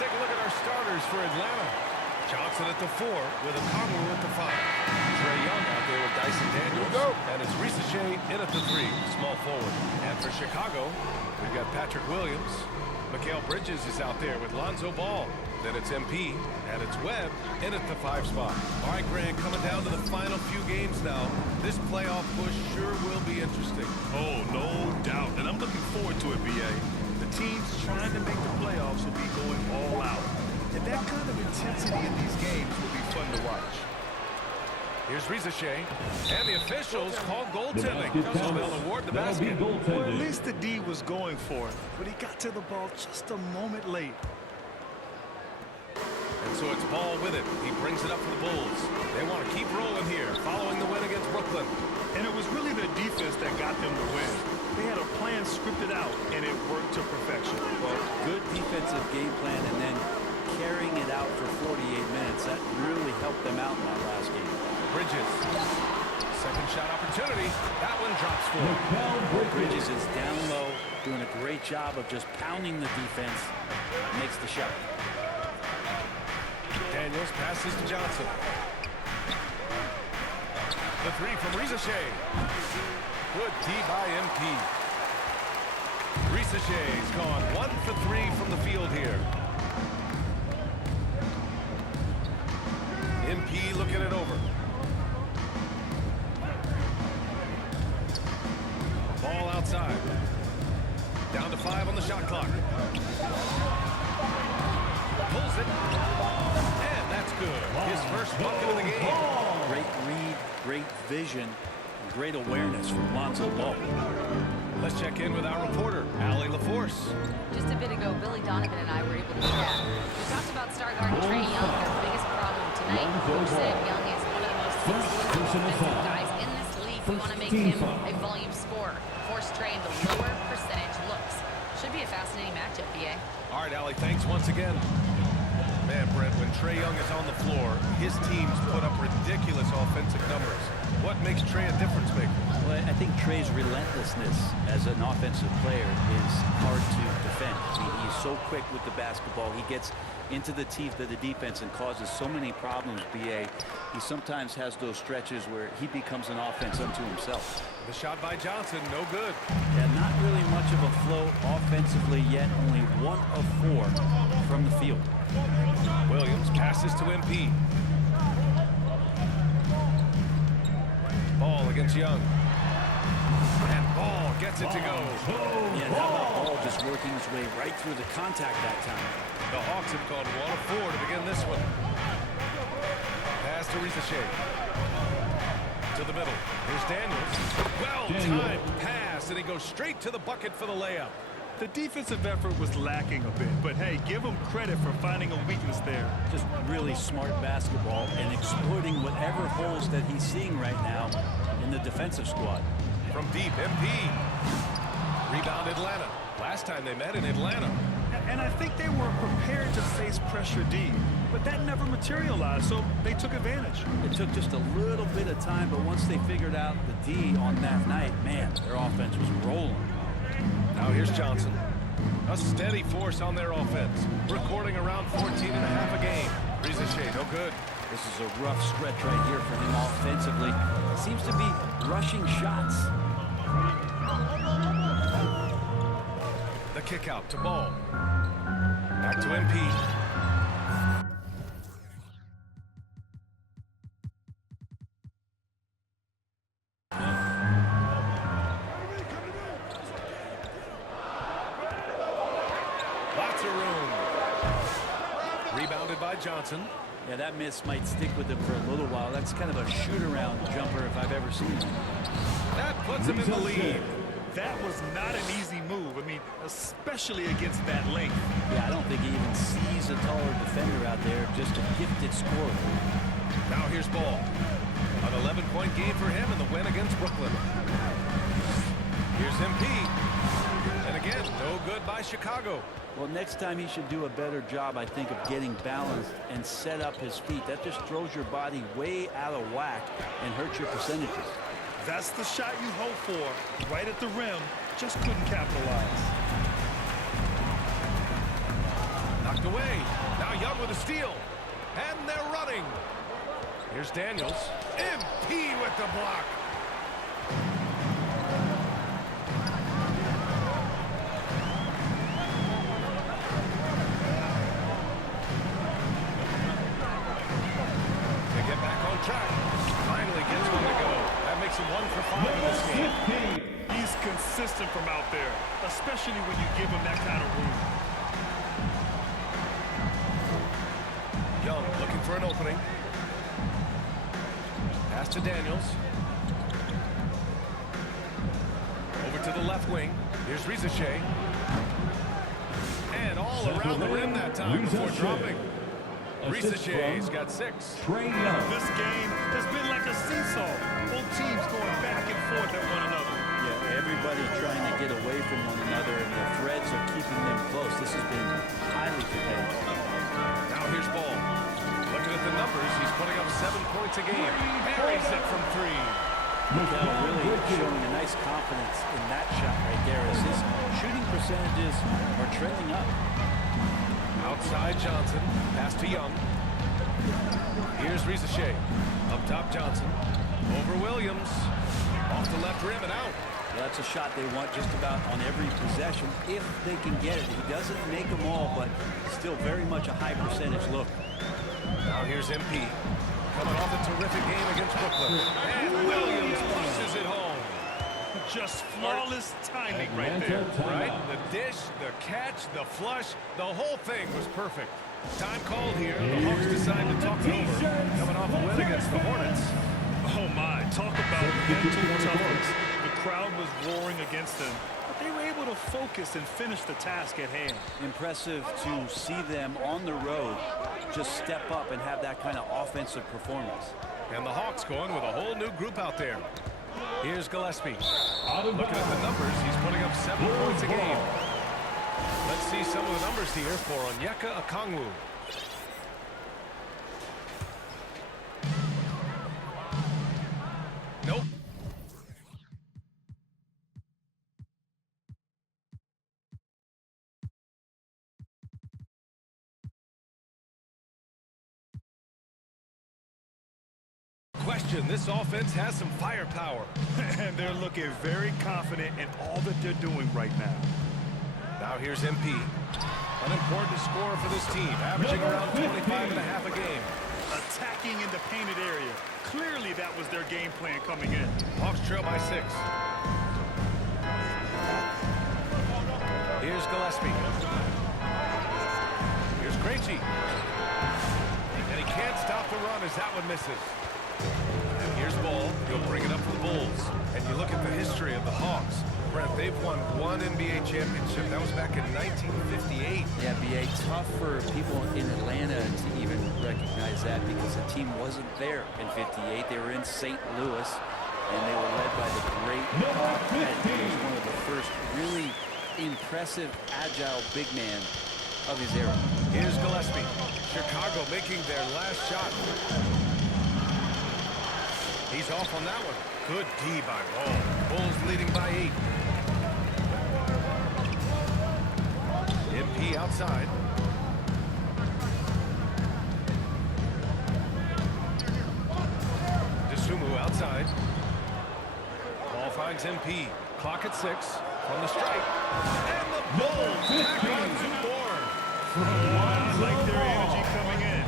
take a look at our starters for Atlanta. Johnson at the 4 with Okongwu at the 5. Trae Young out there with Dyson Daniels. And it's Risacher in at the 3, small forward. And for Chicago, we've got Patrick Williams. Mikal Bridges is out there with Lonzo Ball. Then it's MP, and it's Webb in at the 5 spot. All right, Grant, coming down to the final few games now. This playoff push sure will be interesting. Oh, no doubt. And I'm looking forward to it, BA. The teams trying to make the playoffs will be going all out. And that kind of intensity in these games will be fun to watch. Here's Risacher, and the officials call goaltending. So they'll award the basket. Well, at least the D was going for it, but he got to the ball just a moment late. And so it's Ball with it. He brings it up for the Bulls. They want to keep rolling here, following the win against Brooklyn. And it was really their defense that got them the win. They had a plan scripted out, and it worked to perfection. Well, good defensive game plan, and then carrying it out for 48 minutes. That really helped them out in that last game. Bridges. Second shot opportunity. That one drops for Bridges is down low, doing a great job of just pounding the defense. Makes the shot. Daniels passes to Johnson. The 3 from Risacher. Good D by MP. Risacher's gone 1 for 3 from the field here. MP looking it over. Ball outside. Down to 5 on the shot clock. Pulls it. And that's good. His first bucket of the game. Great read, great vision, and great awareness from Lonzo Ball. Let's check in with our reporter, Allie LaForce. Just a bit ago, Billy Donovan and I were able to chat. We talked about star guard Trae Young, their biggest problem tonight. Coach said Young is one of the most defensive guys in this league. We want to make him a volume scorer. Force Trae into lower percentage looks. Should be a fascinating matchup, BA. All right, Allie, thanks once again. Man, Brent, when Trae Young is on the floor, his teams put up ridiculous offensive numbers. What makes Trae a difference maker? Well, I think Trae's relentlessness as an offensive player is hard to defend. I mean, he's so quick with the basketball. He gets into the teeth of the defense and causes so many problems, BA. He sometimes has those stretches where he becomes an offense unto himself. The shot by Johnson, no good. Yeah, not really much of a flow offensively yet. Only 1 of 4 from the field. Williams passes to MP. Ball against Young. And Ball gets it to go. Yeah, how about Ball just working his way right through the contact that time. The Hawks have called 1 of 4 to begin this one. Pass to Risacher. To the middle. Here's Daniels. Well-timed pass, and he goes straight to the bucket for the layup. The defensive effort was lacking a bit, but hey, give him credit for finding a weakness there. Just really smart basketball and exploiting whatever holes that he's seeing right now in the defensive squad. From deep, MP. Rebound Atlanta. Last time they met in Atlanta. And I think they were prepared to face pressure D, but that never materialized, so they took advantage. It took just a little bit of time, but once they figured out the D on that night, man, their offense was rolling. Now here's Johnson. A steady force on their offense. Recording around 14 and a half a game. Risacher, no good. This is a rough stretch right here for him offensively. Seems to be rushing shots. The kick out to Ball. Back to MP. Lots of room. Rebounded by Johnson. Yeah, that miss might stick with him for a little while. That's kind of a shoot-around jumper if I've ever seen one. That puts him in the lead. That was not an easy move. I mean, especially against that length. Yeah, I don't think he even sees a taller defender out there. Just a gifted scorer. Now here's Ball. An 11-point game for him in the win against Brooklyn. Here's MP. And again, no good by Chicago. Well, next time he should do a better job, I think, of getting balanced and set up his feet. That just throws your body way out of whack and hurts your percentages. That's the shot you hope for. Right at the rim. Just couldn't capitalize. Knocked away. Now Young with a steal. And they're running. Here's Daniels. MP with the block. They get back on track. Finally gets one to go. That makes him 1 for 5 in this game. He's consistent from out there, especially when you give him that kind of room. Young looking for an opening. Pass to Daniels. Over to the left wing. Here's Risache. And all around the rim that time before dropping. Risache's got 6. This game has been like a seesaw. Both teams going back and forth at one another. Yeah, everybody trying to get away from one another, and the threads are keeping them close. This has been highly competitive. Now here's Ball. Looking at the numbers, he's putting up 7 points a game. Buries it from 3. Miguel really showing a nice confidence in that shot right there as his shooting percentages are trending up. Outside Johnson. Pass to Young. Here's Risache. Up top Johnson. Over Williams. Off the left rim and out. Well, that's a shot they want just about on every possession if they can get it. He doesn't make them all, but still very much a high percentage look. Now here's MP. Coming off a terrific game against Brooklyn. And Williams pushes it home. Just flawless timing right there. Right? The dish, the catch, the flush, the whole thing was perfect. Time called here. The Hawks decide to talk it over. Coming off a win against the Hornets. Oh my, talk about mental toughness. The crowd was roaring against them, but they were able to focus and finish the task at hand. Impressive to see them on the road just step up and have that kind of offensive performance. And the Hawks going with a whole new group out there. Here's Gillespie. Looking at the numbers, he's putting up 7 points a game. Let's see some of the numbers here for Onyeka Okongwu. Nope. Question, this offense has some firepower. And they're looking very confident in all that they're doing right now. Now here's MP. An important scorer for this team, averaging around 25 and a half a game. Attacking in the painted area. Clearly that was their game plan coming in. Hawks trail by 6. Here's Gillespie. Here's Krejci. And he can't stop the run as that one misses. And here's Ball. He'll bring it up for the Bulls. And you look at the history of the Hawks. Brent, they've won 1 NBA championship. That was back in 1958. Yeah, B.A., tough for people in Atlanta to even recognize that because the team wasn't there in 58. They were in St. Louis, and they were led by the great Bob Pettit, who was one of the first really impressive, agile big man of his era. Here's Gillespie. Chicago making their last shot. He's off on that one. Good D by Ball. Bulls leading by 8. MP outside. Dosunmu outside. Ball finds MP. Clock at 6. From the strike. And the Bulls back on 2 more. I like their energy coming in.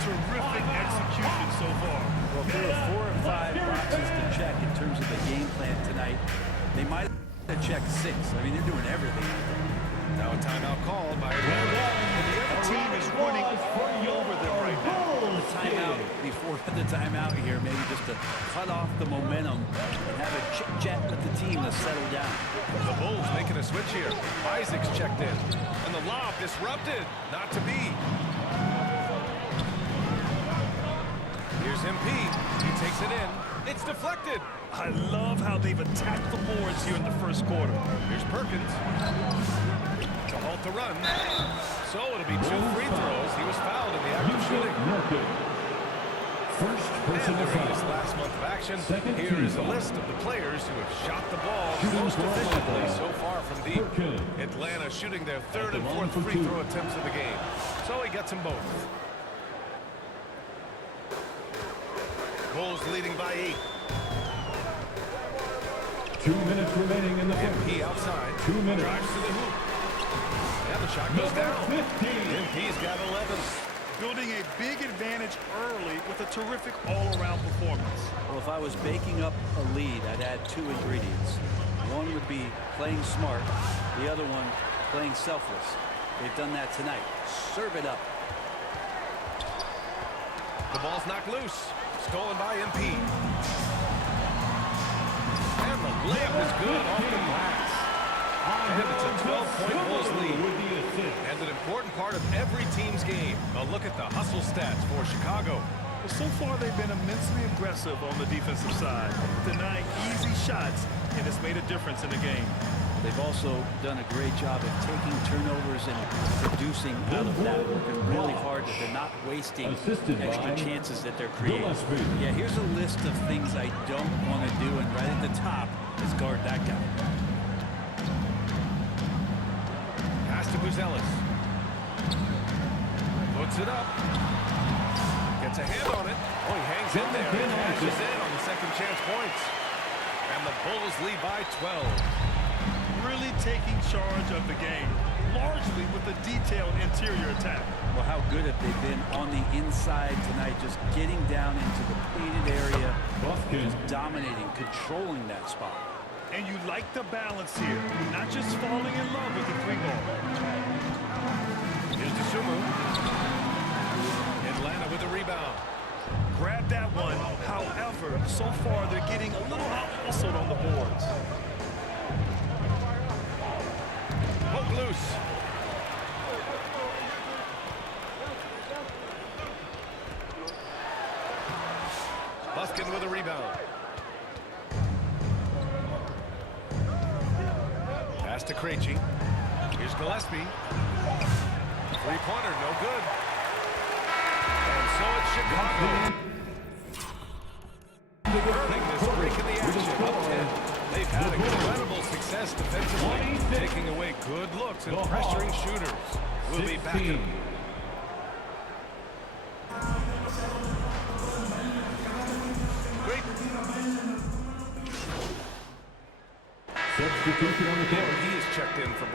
Terrific execution so far. Well, there are 4 or 5 boxes to check in terms of the game plan tonight. They might have checked 6. I mean, they're doing everything. Now a timeout called by Atlanta. And the other team is running all over them right now. The timeout before the timeout here, maybe just to cut off the momentum and have a chit-chat with the team to settle down. The Bulls making a switch here. Isaac's checked in. And the lob disrupted. Not to be. Here's MP. He takes it in. It's deflected. I love how they've attacked the boards here in the first quarter. Here's Perkins. To halt the run. So it'll be 2 free throws. He was fouled in the act of shooting. First And personal during this foul. last month of action, Second here team is a foul. list of the players who have shot the ball Shooting most for efficiently Atlanta. so far from deep. Perkins. Atlanta shooting their At 3rd the and line 4th for free 2. throw attempts of the game. So he gets them both. Bulls leading by 8. 2 minutes remaining in the first. MP outside. 2 minutes. Drives to the hoop. And the shot goes down. 15. MP's got 11. Building a big advantage early with a terrific all-around performance. Well, if I was baking up a lead, I'd add 2 ingredients. One would be playing smart. The other one, playing selfless. They've done that tonight. Serve it up. The ball's knocked loose. Stolen by MP. And the layup is good off the glass. And it's a 12-point Bulls lead. And an important part of every team's game. A look at the hustle stats for Chicago. Well, so far they've been immensely aggressive on the defensive side, denying easy shots, and it's made a difference in the game. They've also done a great job of taking turnovers and producing out of that. Working really hard that they're not wasting extra chances that they're creating. Yeah, here's a list of things I don't want to do, and right at the top is guard that guy. Pass to Buzelis. Puts it up. Gets a hand on it. Oh, he hangs in there and cashes in on the second chance points. And the Bulls lead by 12. Really taking charge of the game, largely with a detailed interior attack. Well, how good have they been on the inside tonight, just getting down into the painted area, just dominating, controlling that spot. And you like the balance here, not just falling in love with the 3-ball. Here's DeSumo. Atlanta with the rebound. Grab that one. However, so far they're getting a little out-hustled on the boards. Poke loose. Buskin with a rebound. Pass to Krejci. Here's Gillespie. Three-pointer, no good. And so it's Chicago. Earning this break in the action, up 10. They've had incredible success defensively, taking away good looks and pressuring shooters. We'll be back in. Great. Substitution on the court. He is checked in for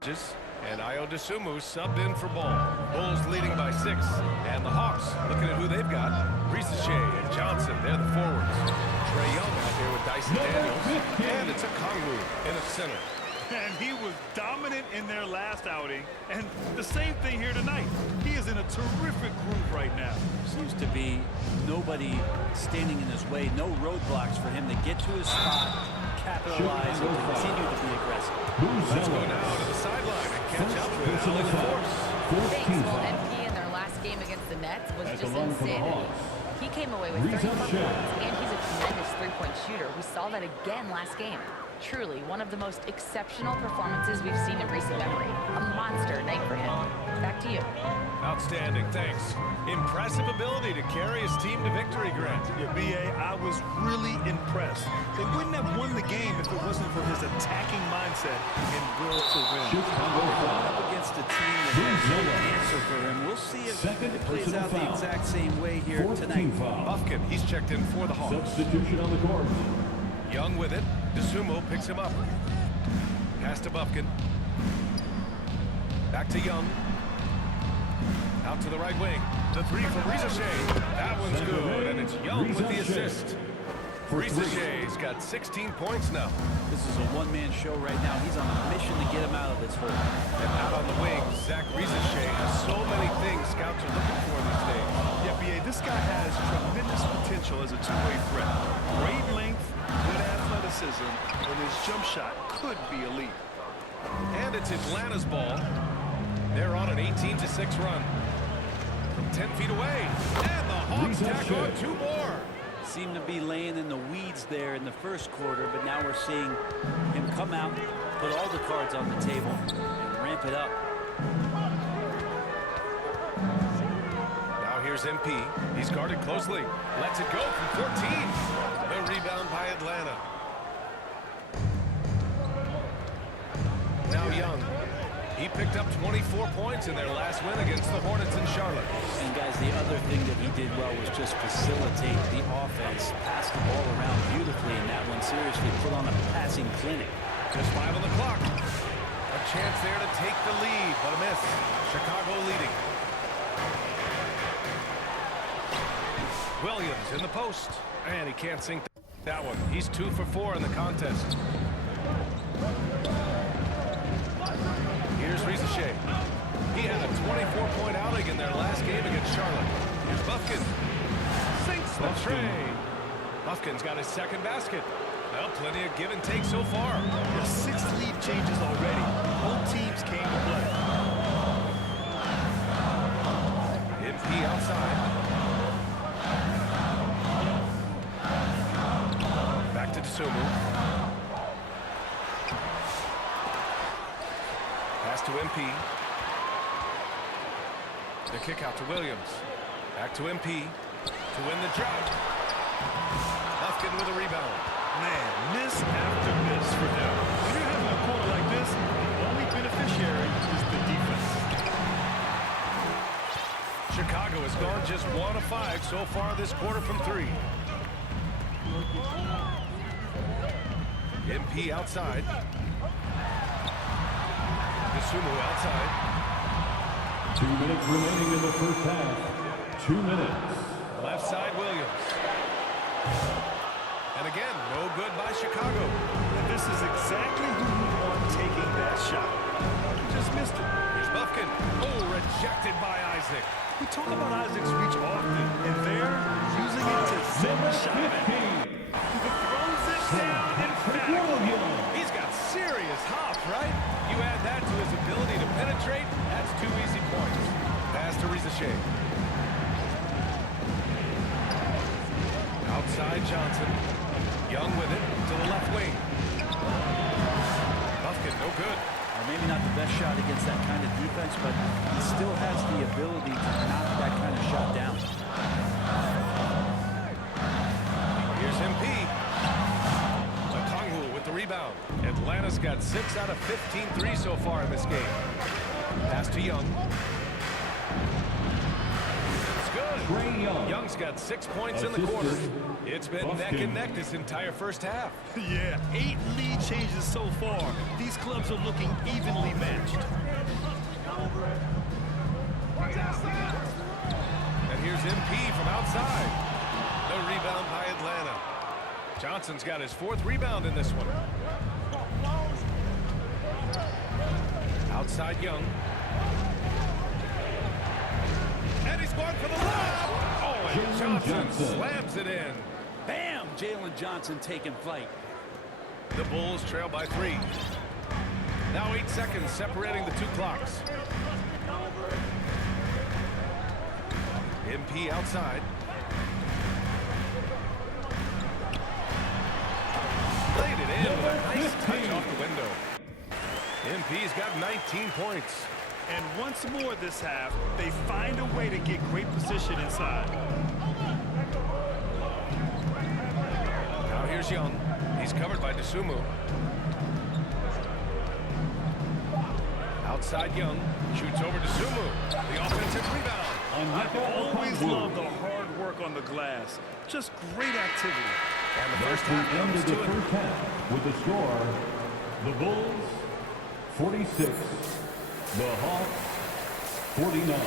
Bridges. And Ayo DeSumo subbed in for Ball. Bulls leading by 6. And the Hawks, looking at who they've got. Risacher and Johnson, they're the forwards. Trae Young out there with Dyson Daniels. And it's a Kongwu in a center. And he was dominant in their last outing. And the same thing here tonight. He is in a terrific groove right now. Seems to be nobody standing in his way, no roadblocks for him to get to his spot, capitalize, and continue to be aggressive. Let's go now to the sideline and catch up with Alex Force. Thanks. Well, MP in their last game against the Nets was just insanity. He came away with 34 points, and he's a tremendous three-point shooter. We saw that again last game. Truly, one of the most exceptional performances we've seen in recent memory. A monster night for him. Back to you. Outstanding, thanks. Impressive ability to carry his team to victory, Grant. Yeah, B.A., I was really impressed. They wouldn't have won the game if it wasn't for his attacking mindset and will to win. Up against a team that has no answer for him. We'll see if it plays out the exact same way here tonight. Bufkin, he's checked in for the Hawks. Substitution on the court. Young with it. DeSumo picks him up. Pass to Bufkin. Back to Young. Out to the right wing. The three from Risacher. That one's good, and it's Young with the assist. Risacher's got 16 points now. This is a one-man show right now. He's on a mission to get him out of this hole. And out on the wing, Zach Risacher has so many things scouts are looking for these days. Yeah, B.A., this guy has tremendous potential as a two-way threat. Great length, good athleticism, and his jump shot could be elite. And it's Atlanta's ball. They're on an 18-6 run. From 10 feet away. And the Hawks tack on 2 more. Seemed to be laying in the weeds there in the first quarter, but now we're seeing him come out, put all the cards on the table, and ramp it up. Now here's MP. He's guarded closely. Lets it go from 14. The rebound by Atlanta. Now Young. He He picked up 24 points in their last win against the Hornets in Charlotte. And guys, the other thing that he did well was just facilitate the offense, pass the ball around beautifully in that one. Seriously, put on a passing clinic. Just 5 on the clock. A chance there to take the lead, but a miss. Chicago leading. Williams in the post. And he can't sink that one. He's 2 for 4 in the contest. Here's Risacher. He had a 24-point outing in their last game against Charlotte. Here's Bufkin. Sinks the tray. Bufkin's got his second basket. Well, plenty of give and take so far. The 6 lead changes already. Both teams came to play. MP outside. Back to Dosunmu. Pass to MP. The kick out to Williams. Back to MP to win the job. Bufkin with a rebound. Man, miss after miss for him. When you're having a quarter like this, the only beneficiary is the defense. Chicago has gone just 1 of 5 so far this quarter from 3. MP outside. Dosunmu outside. 2 minutes remaining in the first half. 2 minutes. Left side Williams. And again, no good by Chicago. And this is exactly who you want taking that shot. He just missed it. Here's Bufkin. Oh, rejected by Isaac. We talk about Isaac's reach often, and they're using it to zip the shot back. He throws it down emphatically. He's got serious hop, right? You add that to his ability to penetrate, that's 2 easy points. Pass to Risacher. Outside Johnson. Young with it to the left wing. Bufkin, no good. Maybe not the best shot against that kind of defense, but he still has the ability to knock that kind of shot down. Here's MP. Okongwu with the rebound. Atlanta's got 6 out of 15 threes so far in this game. Pass to Young. It's good. Trae Young. Young's got 6 points in the quarter. It's been neck and neck this entire first half. Yeah, 8 lead changes so far. These clubs are looking evenly matched. And here's MP from outside. No rebound by Atlanta. Johnson's got his 4th rebound in this one. Outside Young. And he's going for the lob. Oh, and Johnson slams it in. Bam! Jalen Johnson taking flight. The Bulls trail by 3. Now 8 seconds separating the 2 clocks. MP outside. Laid it in with a nice touch off the window. MP's got 19 points. And once more this half, they find a way to get great position inside. Now here's Young. He's covered by Dosunmu. Outside Young. Shoots over Dosunmu. The offensive rebound. I've always loved the hard work on the glass. Just great activity. And the That's first the half end comes of the to it. first half with the score, the Bulls 46, the Hawks 49.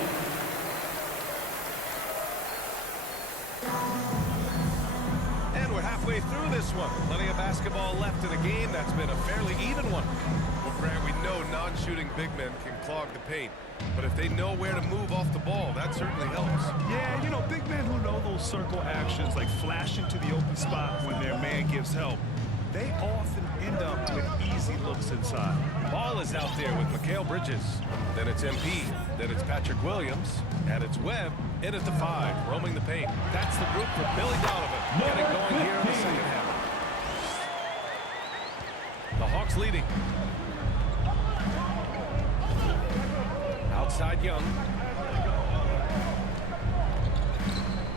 And we're halfway through this one. Plenty of basketball left in a game that's been a fairly even one. Well, Grant, we know non-shooting big men can clog the paint. But if they know where to move off the ball, that certainly helps. Yeah, you know, big men who know those circle actions, like flashing to the open spot when their man gives help, they often end up with easy looks inside. Ball is out there with Mikal Bridges. Then it's MP. Then it's Patrick Williams. And it's Webb in at the 5, roaming the paint. That's the group for Billy Donovan. Getting going here in the second half. The Hawks leading. Outside Young.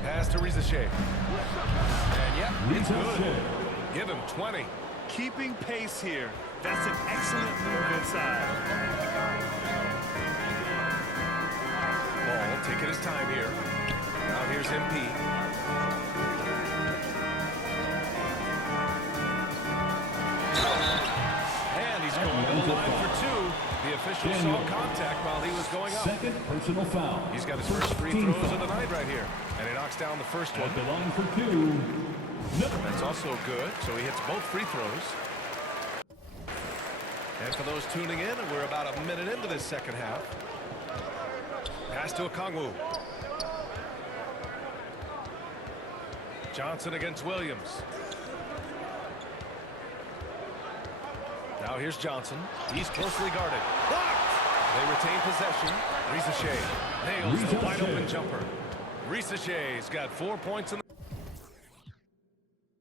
Pass to Risacher. And yep, it's good. Give him 20. Keeping pace here. That's an excellent move inside. taking his time here. Now here's MP. And he's going to the line for two. The official saw contact while he was going up. Second personal foul. He's got his first free throws of the night right here. And he knocks down the first one. At the line for two. That's also good, so he hits both free throws. And for those tuning in, we're about a minute into this second half. Pass to Okongwu. Johnson against Williams. Now here's Johnson. He's closely guarded. Blocked! They retain possession. Risacher nails the wide open jumper. Risaché's got 4 points in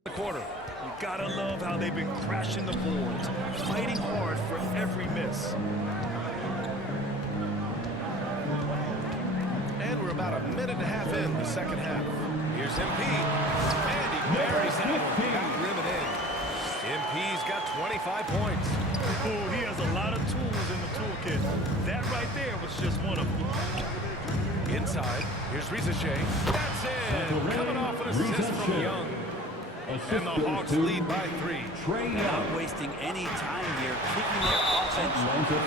the quarter. You gotta love how they've been crashing the boards, fighting hard for every miss. And we're about a minute and a half in the second half. Here's MP. And he buries that one. Got rim it in. MP's got 25 points. Oh, he has a lot of tools in the toolkit. That right there was just one of them. Inside, here's Risacher. That's in. Coming off an assist from Young. And the Hawks lead by 3. Not wasting any time here, kicking their offense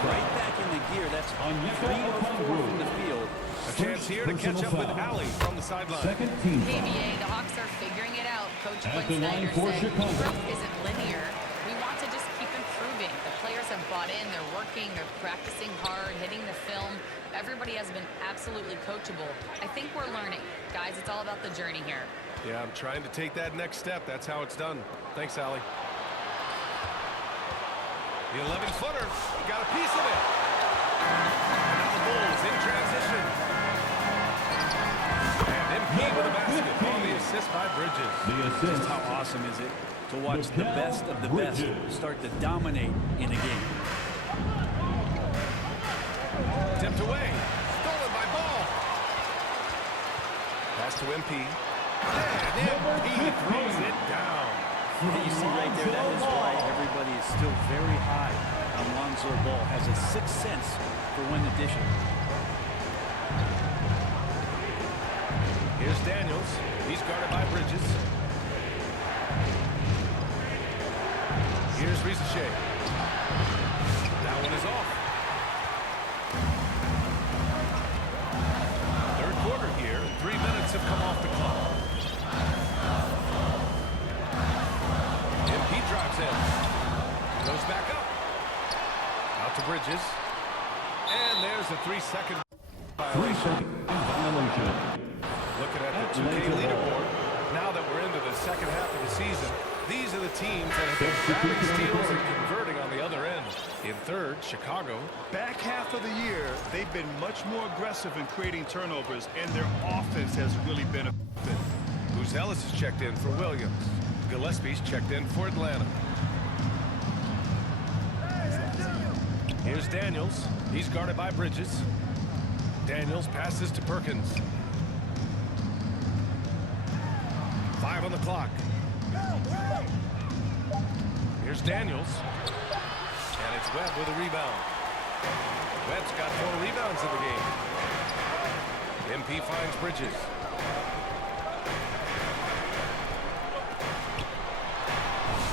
right back in the gear. That's 3 of 4 from the field. A chance here to catch up with Ali from the sideline. Second team. KBA, the Hawks are figuring it out. Coach At Quinn the line Snyder for said Chicago. growth isn't linear. We want to just keep improving. The players have bought in. They're working. They're practicing hard, hitting the film. Everybody has been absolutely coachable. I think we're learning. Guys, it's all about the journey here. Yeah, I'm trying to take that next step. That's how it's done. Thanks, Ali. The 11-footer. Got a piece of it. And now the Bulls in transition. And MP with a basket on the assist by Bridges. The assist. Just how awesome is it to watch the best of the best start to dominate in a game. Tipped away. Stolen by Ball. Pass to MP. And MP throws it down. You see right there, that is why everybody is still very high on Lonzo Ball. Has a sixth sense for when to dish it. Here's Daniels. He's guarded by Bridges. Here's Risacher. That one is off. Third quarter here, and 3 minutes have come off the clock. MP drives in. Goes back up. Out to Bridges. And there's a 3-second violation. 3-second violation. Looking at the 2K leaderboard, now that we're into the second half of the season, these are the teams that have been grabbing steals and converting on the other end. In third, Chicago. Back half of the year, they've been much more aggressive in creating turnovers, and their offense has really benefited. Buzelis is checked in for Williams. Gillespie's checked in for Atlanta. Here's Daniels. He's guarded by Bridges. Daniels passes to Perkins. 5 on the clock. Here's Daniels. And it's Webb with a rebound. Webb's got 4 rebounds in the game. MP finds Bridges.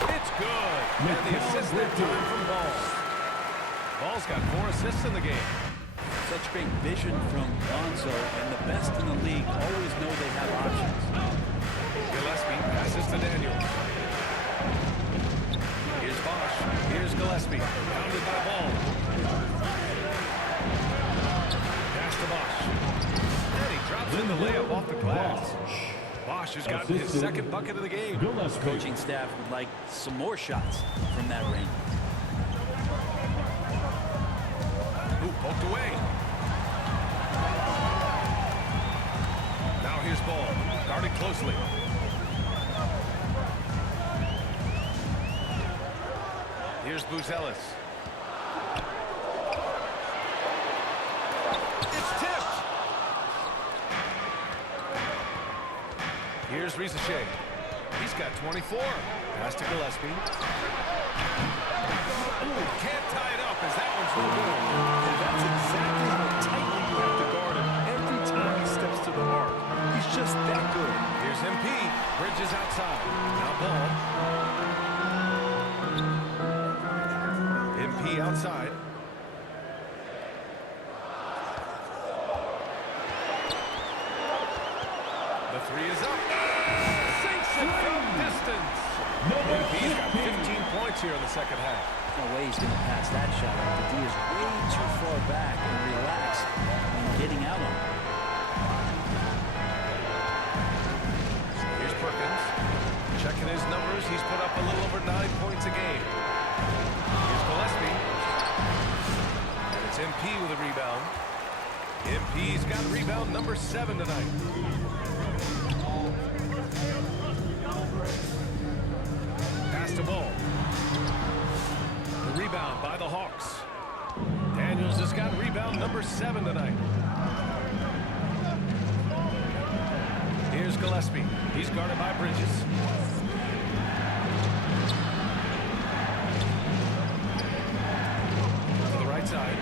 It's good. And the assist that time from Ball. Ball's got 4 assists in the game. Such great vision from Lonzo, and the best in the league always know they have options. Gillespie passes to Daniels. Here's Bosch. Here's Gillespie. Pounded by Ball. Pass to Bosch. And he drops in the layup off the glass. Bosch has gotten his second bucket of the game. Coaching staff would like some more shots from that range. Ooh, poked away. Now here's Ball. Guarded closely. Here's Buzelis. It's tipped. Here's Risacher. He's got 24. Pass to Gillespie. Ooh, can't tie it up as that one's no good. And that's exactly how tightly you have to guard him. Every time outside. Now ball. MP outside. The three is up. Sinks it from distance. MP's got 15 points here in the second half. No way he's going to pass that shot. The D is way too far back and relaxed and getting out on him. Here's Perkins. Checking his numbers. He's put up a little over 9 points a game. Here's Gillespie. And it's MP with a rebound. MP's got rebound number 7 tonight. Pass the ball. The rebound by the Hawks. Daniels has got rebound number 7 tonight. Here's Gillespie. He's guarded by Bridges. To the right side.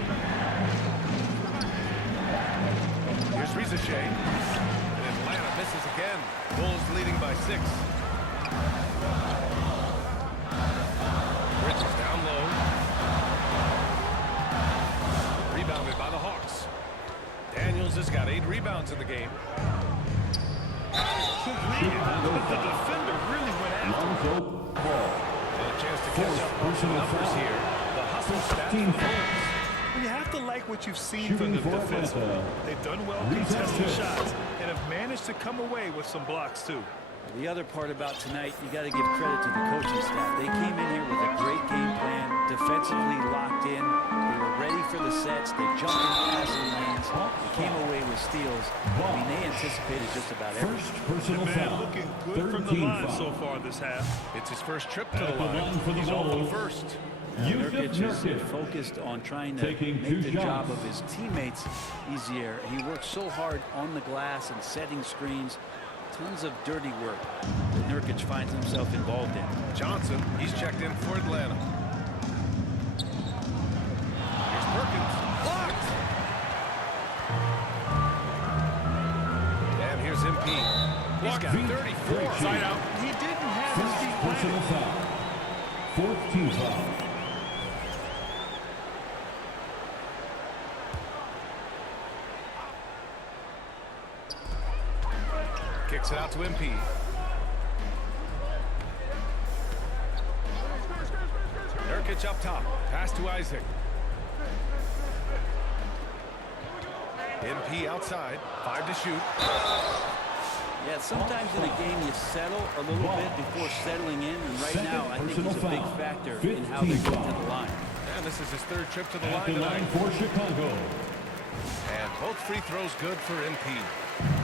Here's Rizachet. And Atlanta misses again. Bulls leading by 6. Bridges down low. Rebounded by the Hawks. Daniels has got 8 rebounds in the game. The defender really went after him. And a chance to catch up on some numbers here. The hustle stats for the Bulls. Well, you have to like what you've seen from them defensively. They've done well contesting shots and have managed to come away with some blocks, too. The other part about tonight, you got to give credit to the coaching staff. They came in here with a great game plan, defensively locked in. They were ready for the sets. They jumped in passing lanes. They came away with steals. I mean, they anticipated just about everything. First personal The man foul. looking good from the line so far this half. It's his first trip to the At the line line. for the He's on for the Bulls. first. Nurkic is Nurkic. focused on trying to Taking make 2 the shots. job of his teammates easier. He works so hard on the glass and setting screens. Tons of dirty work that Nurkic finds himself involved in. Johnson, he's checked in for Atlanta. Here's Perkins. Blocked! And here's MP. He's got 34. Side out. He didn't have his First feet personal planted. foul. Fourth team foul. Kicks it out to MP. Nurkic up top. Pass to Isaac. MP outside. 5 to shoot. Yeah, sometimes in a game you settle a little bit before settling in, and right Second now I think personal it's a big foul. factor Fifth in how they team get to foul. the line. And this is his 3rd trip to the At line the tonight. line for Chicago. And both free throws good for MP.